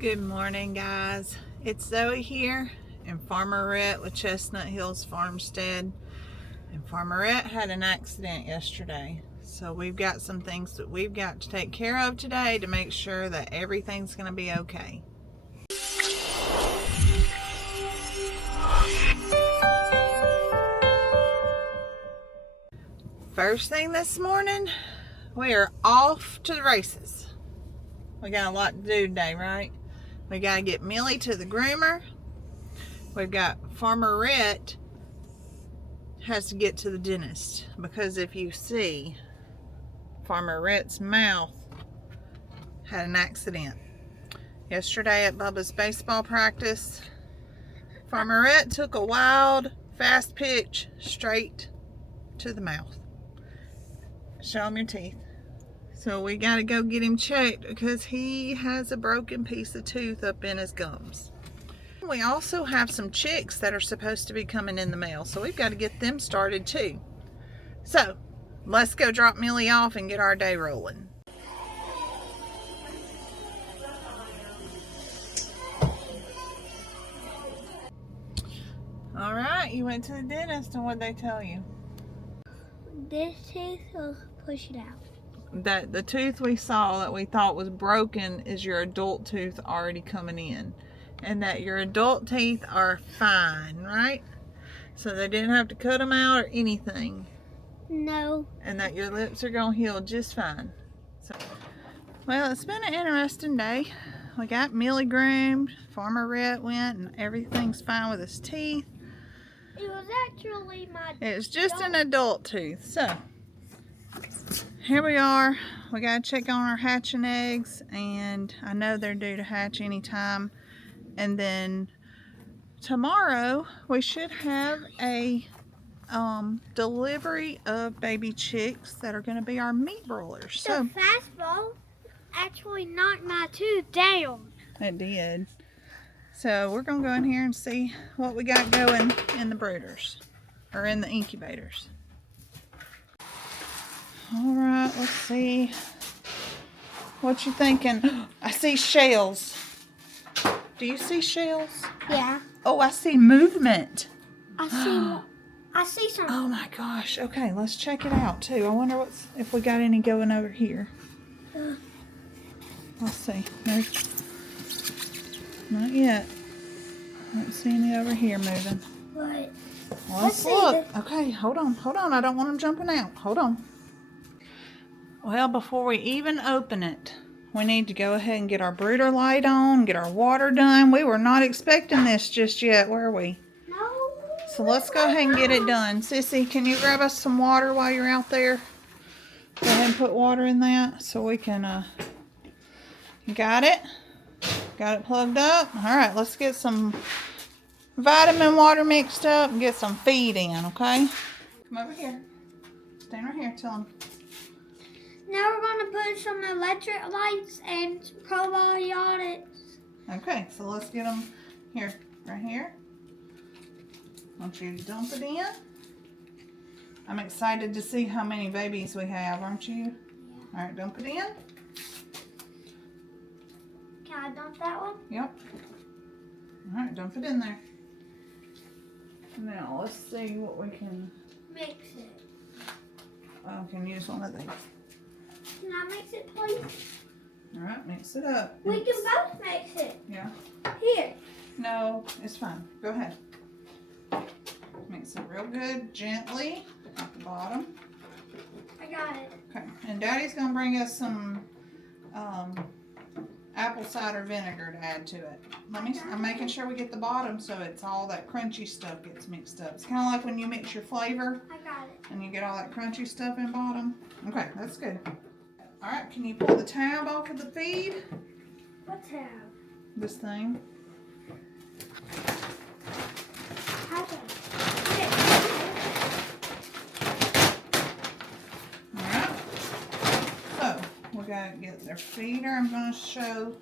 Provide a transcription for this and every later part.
Good morning, guys. It's Zoe here and Farmer Rhett with Chestnut Hills Farmstead. And Farmer Rhett had an accident yesterday. So we've got some things that we've got to take care of today to make sure that everything's going to be okay. First thing this morning, we are off to the races. We got a lot to do today, right? We got to get Millie to the groomer. We've got Farmer Rhett has to get to the dentist because if you see, Farmer Rhett's mouth had an accident. Yesterday at Bubba's baseball practice, Farmer Rhett took a wild, fast pitch straight to the mouth. Show him your teeth. So we got to go get him checked because he has a broken piece of tooth up in his gums. We also have some chicks that are supposed to be coming in the mail, so we've got to get them started too. So let's go drop Millie off and get our day rolling. All right, you went to the dentist, and what'd they tell you? This tooth will push it out. That the tooth we saw that we thought was broken is your adult tooth already coming in, and that your adult teeth are fine, right? So they didn't have to cut them out or anything. No. And that your lips are gonna heal just fine. So, well, it's been an interesting day. We got Millie groomed, Farmer Rhett went, and everything's fine with his teeth. It was actually my It's just an adult tooth. So here we are. We gotta check on our hatching eggs, and I know they're due to hatch anytime. And then tomorrow we should have a delivery of baby chicks that are gonna be our meat broilers. So the fastball actually knocked my tooth down. it did. So we're gonna go in here and see what we got going in the brooders or in the incubators. All right, let's see. What you thinking? I see shells. Do you see shells? Yeah. Oh, I see movement. I see some. Oh my gosh. Okay, let's check it out too. I wonder if we got any going over here. Let's see. No, not yet. I don't see any over here moving. What? Well, let's look. Okay, hold on. I don't want them jumping out. Hold on. Well, before we even open it, we need to go ahead and get our brooder light on, get our water done. We were not expecting this just yet, were we? No. So let's go ahead and get it done. Sissy, can you grab us some water while you're out there? Go ahead and put water in that so we can, got it? Got it plugged up? All right, let's get some vitamin water mixed up and get some feed in, okay? Come over here. Stand right here, tell them. Now we're going to put some electric lights and probiotics. Okay, so let's get them here, right here. I want you to dump it in. I'm excited to see how many babies we have, aren't you? Yeah. All right, dump it in. Can I dump that one? Yep. All right, dump it in there. Now, let's see what we can... Mix it. I can use one of these. Can I mix it, please? All right, mix it up. We can both mix it. Yeah. Here. No, it's fine. Go ahead. Mix it real good, gently, at the bottom. I got it. Okay, and Daddy's gonna bring us some apple cider vinegar to add to it. I'm making sure we get the bottom so it's all that crunchy stuff gets mixed up. It's kind of like when you mix your flavor. I got it. And you get all that crunchy stuff in bottom. Okay, that's good. All right, can you pull the tab off of the feed? What tab? This thing. All right. So we gotta get their feeder. I'm gonna show.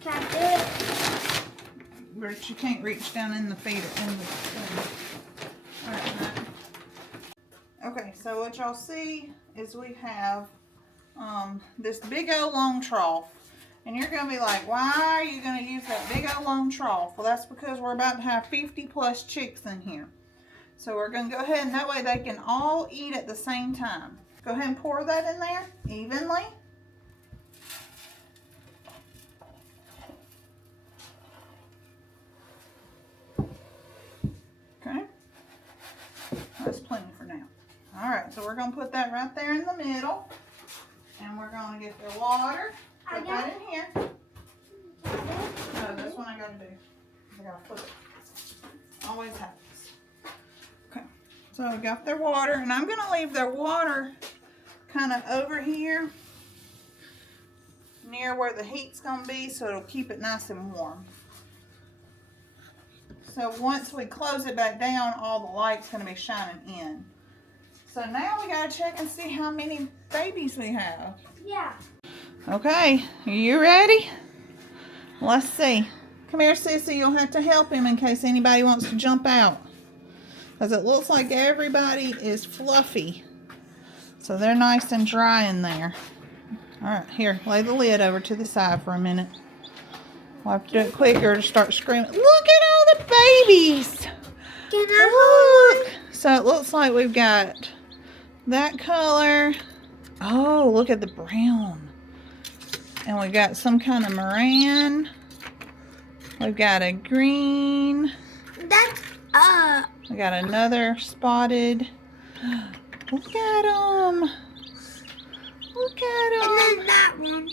Can I do it? But you can't reach down in the feeder. All right, Matt. Okay, so what y'all see is we have this big old long trough. And you're going to be like, why are you going to use that that big old long trough. Well, that's because we're about to have 50 plus chicks in here. So we're going to go ahead, and that way they can all eat at the same time. Go ahead and pour that in there evenly. Okay. That's plenty for now. All right, so we're going to put that right there in the middle. And we're going to get their water. Put that in here. No, this one I got to do. I got to flip it. Always happens. Okay, so we got their water, and I'm going to leave their water kind of over here near where the heat's going to be, so it'll keep it nice and warm. So once we close it back down, all the light's going to be shining in. So now we got to check and see how many babies we have. Yeah. Okay, are you ready? Let's see. Come here, Sissy. You'll have to help him in case anybody wants to jump out. Because it looks like everybody is fluffy. So they're nice and dry in there. All right, here, lay the lid over to the side for a minute. We'll have to do it quicker to start screaming. Look at all the babies. Can I hold one? So it looks like we've got that color. Oh, look at the brown. And we got some kind of Moran. We've got a green. That's We got another spotted. Look at them. Look at them. and then that one.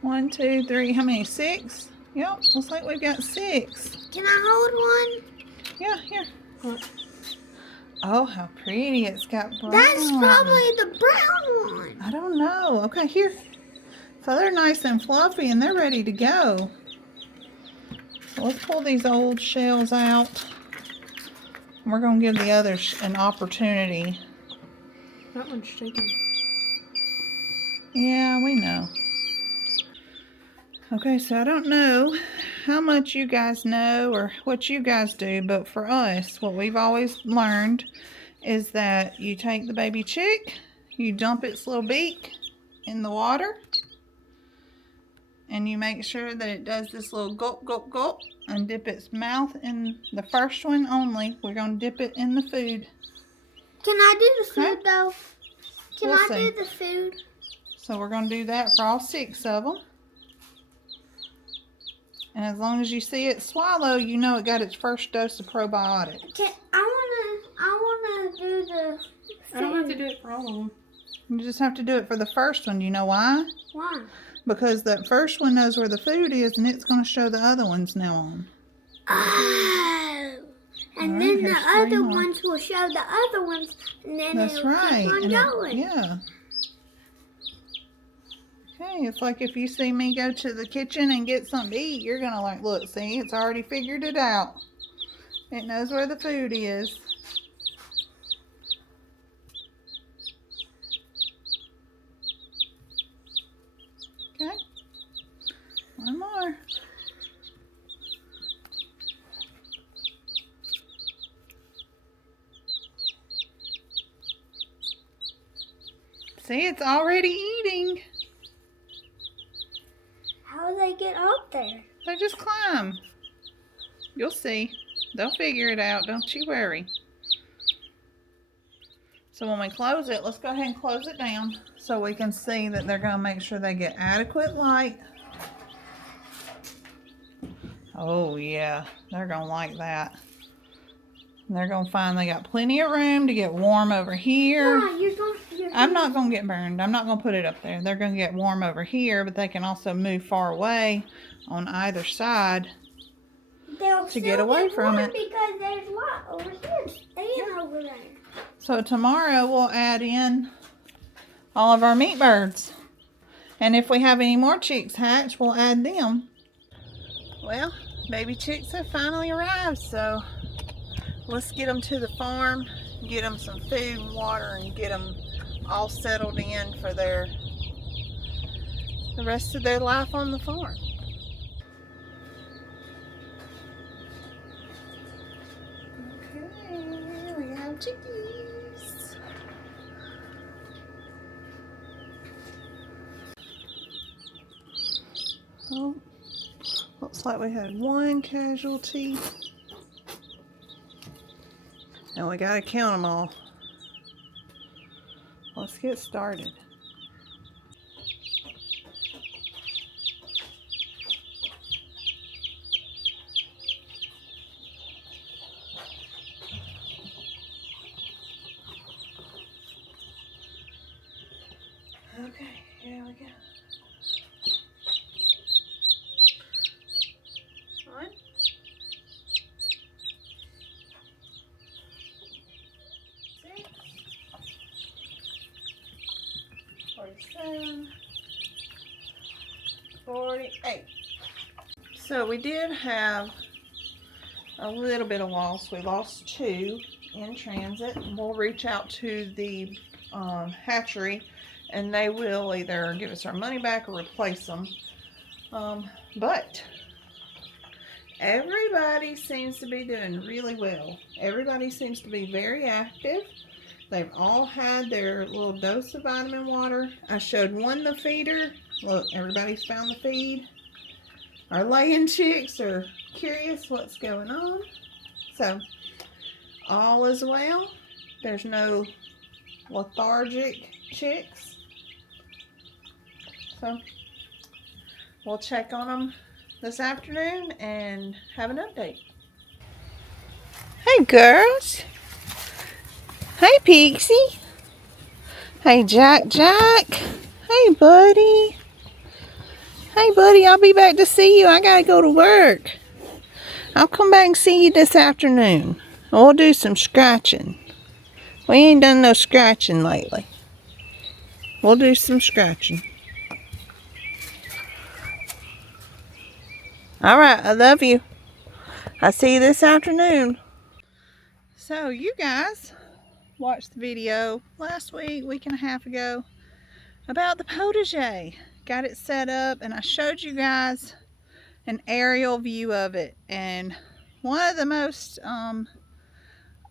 1, 2, 3. How many? 6? Yep. Looks like we've got 6. Can I hold one? Yeah, here. Oh, how pretty. It's got brown. That's probably the brown one. I don't know. Okay, here. So they're nice and fluffy and they're ready to go. So let's pull these old shells out. We're going to give the others an opportunity. That one's shaking. Yeah, we know. Okay, so I don't know how much you guys know or what you guys do, but for us, what we've always learned is that you take the baby chick, you dump its little beak in the water, and you make sure that it does this little gulp, gulp, gulp, and dip its mouth in the first one only. We're going to dip it in the food. Can I do the food though? Can We'll I see. do the food? So we're going to do that for all 6 of them. And as long as you see it swallow, you know it got its first dose of probiotic. I wanna do the food. I don't have to do it for all of them. You just have to do it for the first one. You know why? Why? Because that first one knows where the food is, and it's going to show the other ones now on. Oh. And All right, then the here's 3 other more. ones will show the other ones, and then That's it'll right. keep on And going. yeah. Okay, it's like if you see me go to the kitchen and get something to eat, you're going to like, look, see, it's already figured it out. It knows where the food is. Okay. One more. See, it's already eating. How do they get up there? They just climb. You'll see. They'll figure it out. Don't you worry. So when we close it, let's go ahead and close it down so we can see that they're going to make sure they get adequate light. Oh, yeah. They're going to like that. And they're going to find they got plenty of room to get warm over here. Mom, I'm not going to get burned. I'm not going to put it up there. They're going to get warm over here, but they can also move far away on either side to get away from it. Because there's light over here and over there. So tomorrow we'll add in all of our meat birds. And if we have any more chicks hatch, we'll add them. Well, baby chicks have finally arrived, so let's get them to the farm, get them some food and water, and get them all settled in for the rest of their life on the farm. Okay, we have chickies. Oh, Looks like we had one casualty. And we gotta count them all. Let's get started. Okay, here we go. 1, 6, 47, 48. So we did have a little bit of loss. We lost 2 in transit. We'll reach out to the hatchery and they will either give us our money back or replace them. But everybody seems to be doing really well. Everybody seems to be very active. They've all had their little dose of vitamin water. I showed one the feeder. Look, everybody's found the feed. Our laying chicks are curious what's going on. So, all is well. There's no lethargic chicks. So, we'll check on them this afternoon and have an update. Hey girls. Hey Pixie. Hey Jack. Hey buddy. Hey buddy, I'll be back to see you. I gotta go to work. I'll come back and see you this afternoon. We'll do some scratching. We ain't done no scratching lately. We'll do some scratching. Alright, I love you. I'll see you this afternoon. So you guys watched the video last week and a half ago about the potager. Got it set up and I showed you guys an aerial view of it, and one of the most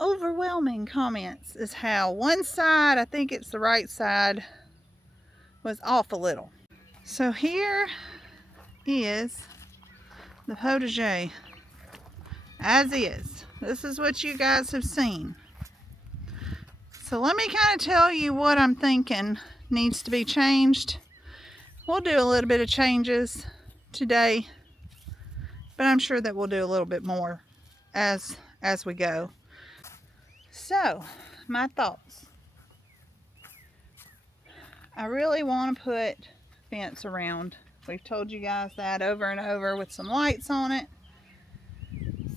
overwhelming comments is how one side, I think it's the right side, was off a little. So here is the potager as is. This is what you guys have seen. So let me kind of tell you what I'm thinking needs to be changed. We'll do a little bit of changes today, but I'm sure that we'll do a little bit more as we go. So, my thoughts. I really want to put fence around. We've told you guys that over and over with some lights on it.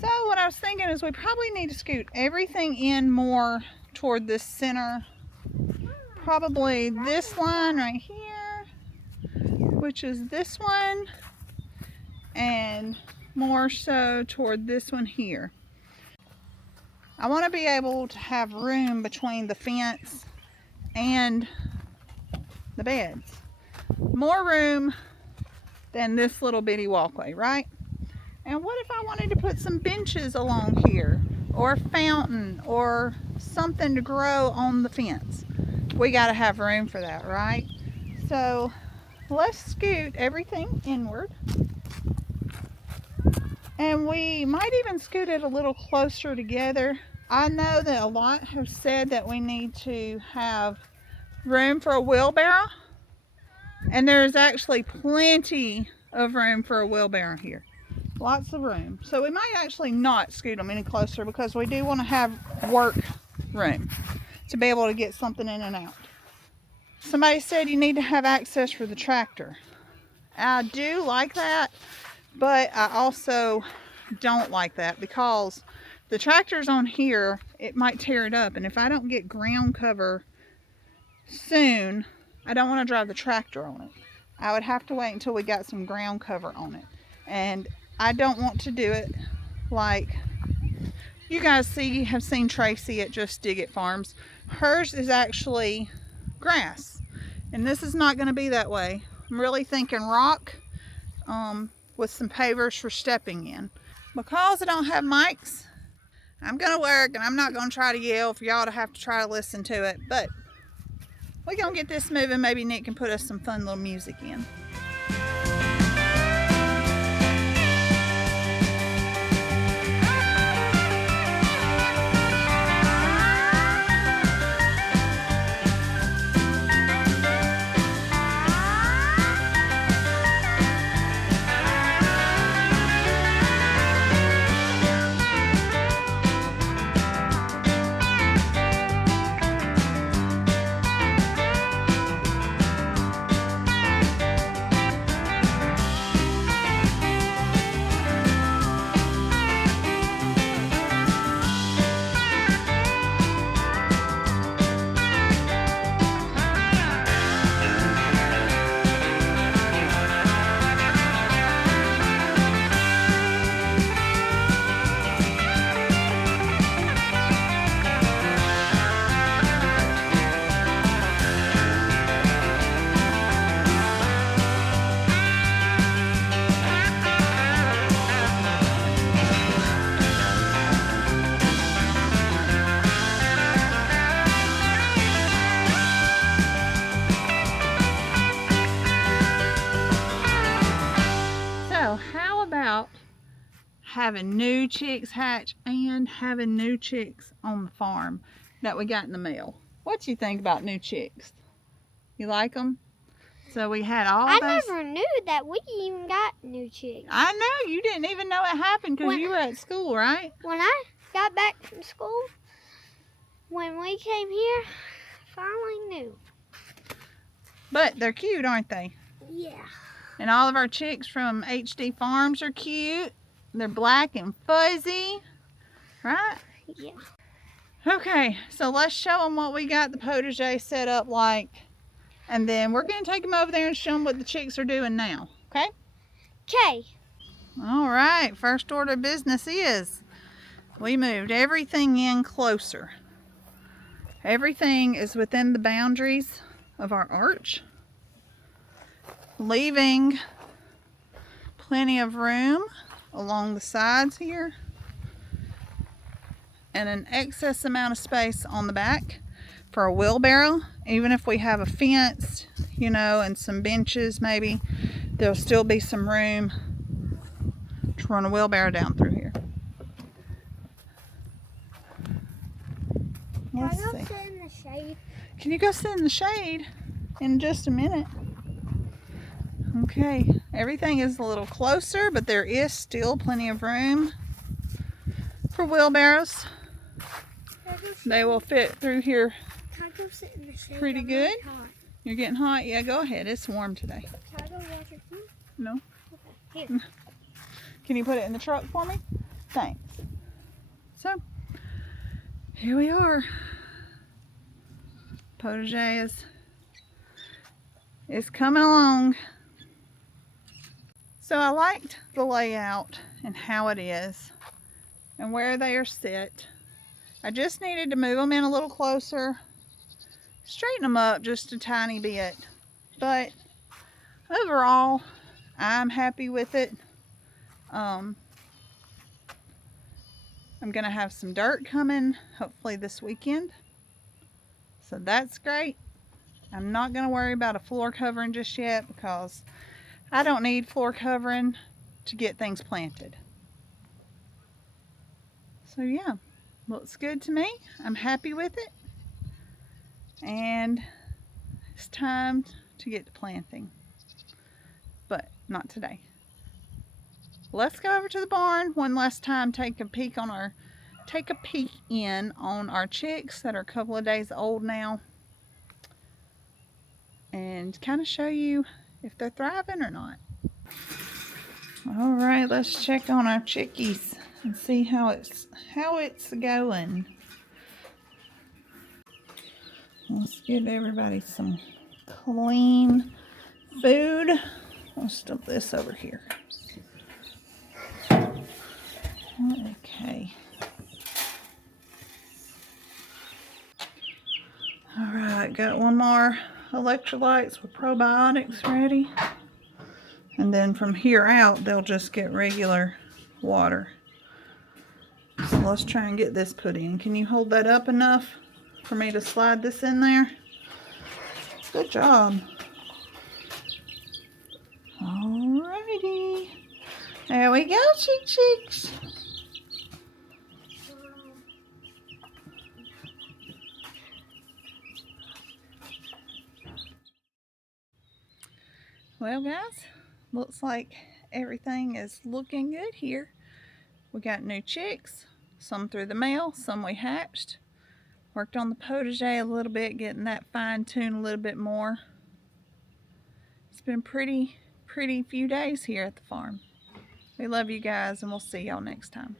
So what I was thinking is we probably need to scoot everything in more toward this center. Probably this line right here, which is this one, and more so toward this one here. I want to be able to have room between the fence and the beds. More room than this little bitty walkway, right? And what if I wanted to put some benches along here, or a fountain, or something to grow on the fence? We got to have room for that, right? So let's scoot everything inward. And we might even scoot it a little closer together. I know that a lot have said that we need to have room for a wheelbarrow. And there's actually plenty of room for a wheelbarrow here. Lots of room. So we might actually not scoot them any closer because we do want to have work room to be able to get something in and out. Somebody said you need to have access for the tractor. I do like that, but I also don't like that because the tractor's on here, it might tear it up. And if I don't get ground cover soon, I don't want to drive the tractor on it. I would have to wait until we got some ground cover on it. And I don't want to do it like you guys have seen Tracy at Just Dig It Farms. Hers is actually grass. And this is not going to be that way. I'm really thinking rock with some pavers for stepping in. Because I don't have mics, I'm going to work and I'm not going to try to yell for y'all to have to try to listen to it. But we're going to get this moving. Maybe Nick can put us some fun little music in. So how about having new chicks hatch and having new chicks on the farm that we got in the mail? What do you think about new chicks? You like them? So we had all I those. never knew that we even got new chicks. I know, you didn't even know it happened because you were at school, right? When I got back from school, when we came here, I finally knew. But they're cute, aren't they? Yeah. And all of our chicks from HD Farms are cute. They're black and fuzzy, right? Yeah. Okay, so let's show them what we got the potager set up like. And then we're going to take them over there and show them what the chicks are doing now, okay? Okay. All right, first order of business is we moved everything in closer. Everything is within the boundaries of our arch, leaving plenty of room along the sides here and an excess amount of space on the back for a wheelbarrow. Even if we have a fence, you know, and some benches maybe, there'll still be some room to run a wheelbarrow down through here. Let's Can I go see. sit in the shade? Can you go sit in the shade in just a minute? Okay, everything is a little closer, but there is still plenty of room for wheelbarrows. They will fit through here Can I go sit in the shade? pretty I'm good. really hot. You're getting hot? Yeah, go ahead. It's warm today. Can I go wash your feet? No? Okay. Here. Can you put it in the truck for me? Thanks. So, here we are. Potager is coming along. So I liked the layout and how it is and where they are set. I just needed to move them in a little closer, straighten them up just a tiny bit, but overall I'm happy with it. I'm gonna have some dirt coming hopefully this weekend, so that's great. I'm not gonna worry about a floor covering just yet because I don't need floor covering to get things planted. So yeah, looks good to me. I'm happy with it. And it's time to get to planting. But not today. Let's go over to the barn one last time, take a peek in on our chicks that are a couple of days old now. And kind of show you if they're thriving or not. All right, let's check on our chickies and see how it's going. Let's give everybody some clean food. Let's dump this over here. Okay. All right, got one more electrolytes with probiotics ready. And then from here out, they'll just get regular water. So let's try and get this put in. Can you hold that up enough for me to slide this in there? Good job. Alrighty. There we go, chicks. Well, guys, looks like everything is looking good here. We got new chicks, some through the mail, some we hatched. Worked on the potager a little bit, getting that fine-tuned a little bit more. It's been pretty few days here at the farm. We love you guys, and we'll see y'all next time.